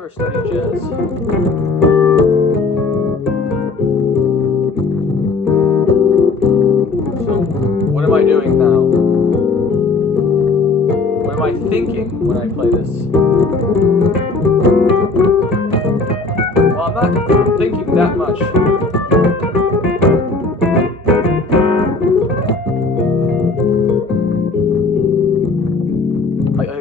never studied jazz. So, what am I doing now? What am I thinking when I play this? Well, I'm not thinking that much.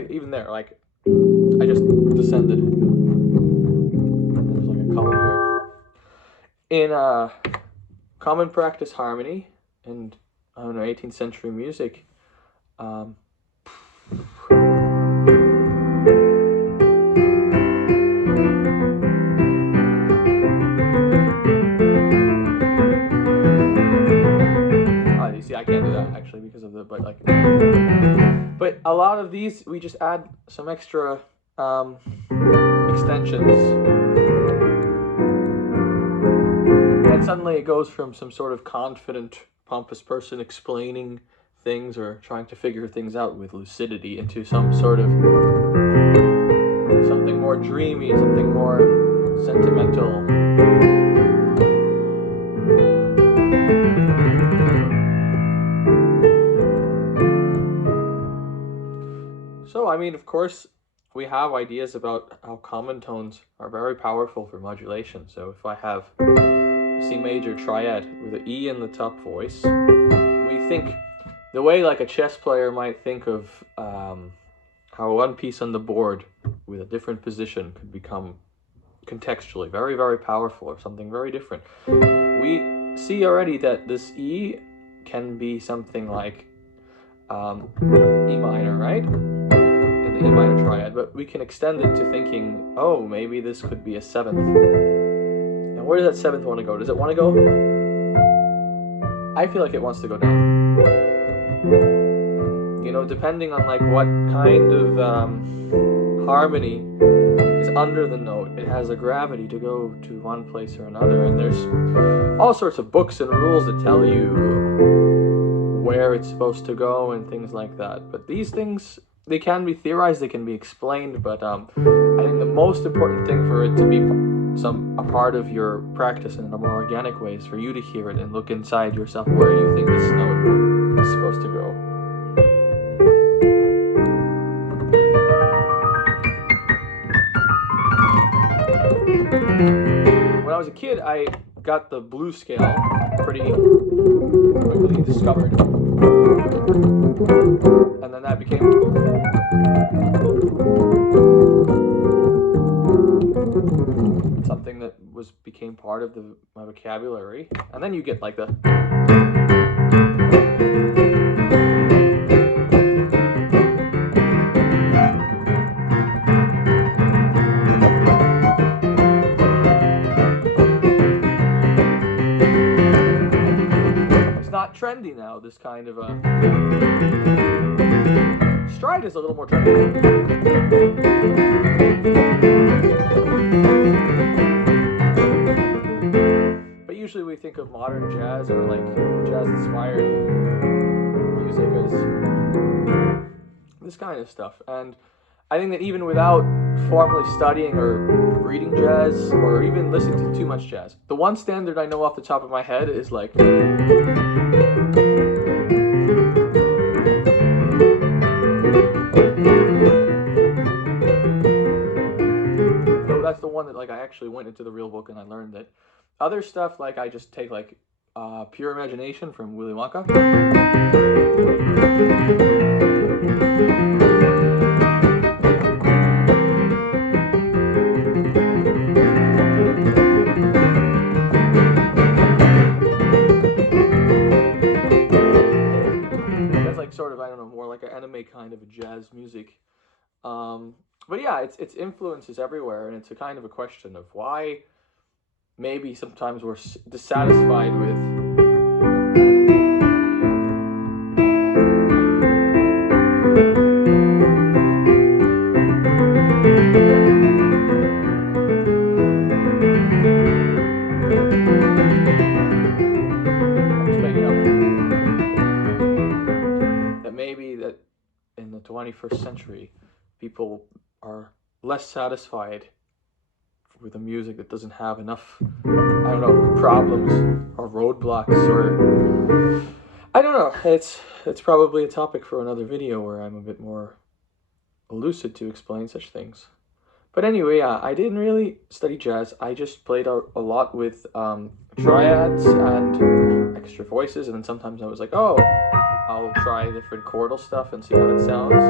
Even there, like, I just descended. There's like a color here. In common practice harmony and, I don't know, 18th century music, you see, I can't do that actually because of the, but a lot of these, we just add some extra extensions, and suddenly it goes from some sort of confident, pompous person explaining things or trying to figure things out with lucidity into some sort of something more dreamy, something more sentimental. So, I mean, of course, we have ideas about how common tones are very powerful for modulation. So if I have a C major triad with an E in the top voice, we think the way like a chess player might think of how one piece on the board with a different position could become contextually very, very powerful or something very different. We see already that this E can be something like E minor, right? In the E minor triad, but we can extend it to thinking, oh, maybe this could be a seventh. And where does that seventh want to go? Does it want to go? I feel like it wants to go down. You know, depending on like what kind of harmony is under the note, it has a gravity to go to one place or another. And there's all sorts of books and rules that tell you where it's supposed to go and things like that. But these things, they can be theorized, they can be explained, but I think the most important thing for it to be a part of your practice in a more organic way is for you to hear it and look inside yourself where you think this note is supposed to go. When I was a kid, I got the blues scale pretty quickly discovered. And then that became something that became part of my vocabulary. And then you get like the not trendy now, this kind of stride is a little more trendy. But usually we think of modern jazz or like jazz-inspired music as this kind of stuff. And I think that even without formally studying or reading jazz or even listening to too much jazz, the one standard I know off the top of my head is like that's the one that like I actually went into the real book and I learned it. Other stuff like I just take like Pure Imagination from Willy Wonka. That's like sort of, I don't know, more like an anime kind of a jazz music. But yeah, its influence is everywhere, and it's a kind of a question of why maybe sometimes we're dissatisfied with that maybe that in the 21st century people are less satisfied with a music that doesn't have enough, I don't know, problems or roadblocks, or I don't know. It's probably a topic for another video where I'm a bit more lucid to explain such things. But anyway, yeah, I didn't really study jazz. I just played a lot with triads and extra voices, and then sometimes I was like, oh, I'll try different chordal stuff and see how it sounds.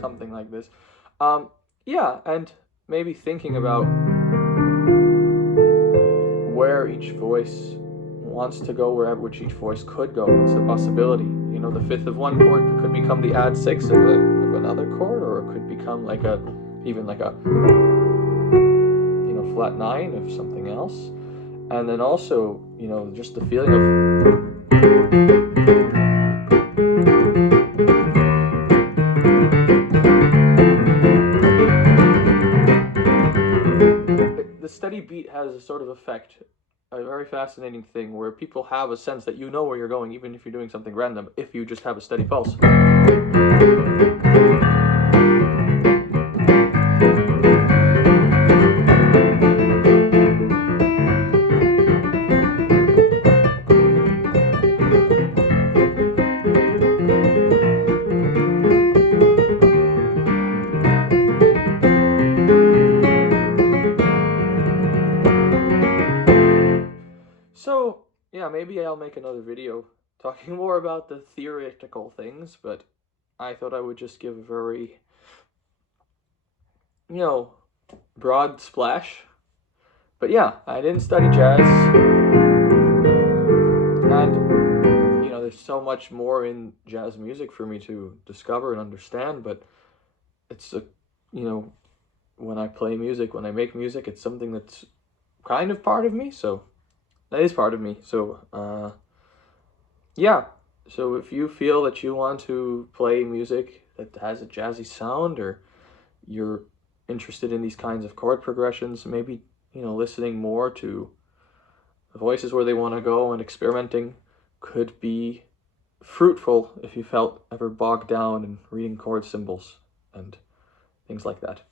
Something like this. Yeah, and maybe thinking about where each voice wants to go, wherever which each voice could go. It's the possibility. You know, the fifth of one chord could become the add six of another chord, or it could become like a, even like a, you know, flat nine of something else. And then also, you know, just the feeling of the steady beat has a sort of effect, a very fascinating thing where people have a sense that you know where you're going, even if you're doing something random, if you just have a steady pulse. So, yeah, maybe I'll make another video talking more about the theoretical things, but I thought I would just give a very, you know, broad splash. But yeah, I didn't study jazz, and, you know, there's so much more in jazz music for me to discover and understand, but it's a, you know, when I play music, when I make music, it's something that's kind of part of me, so that is part of me. So, yeah. So if you feel that you want to play music that has a jazzy sound, or you're interested in these kinds of chord progressions, maybe, you know, listening more to the voices where they want to go and experimenting could be fruitful if you felt ever bogged down in reading chord symbols and things like that.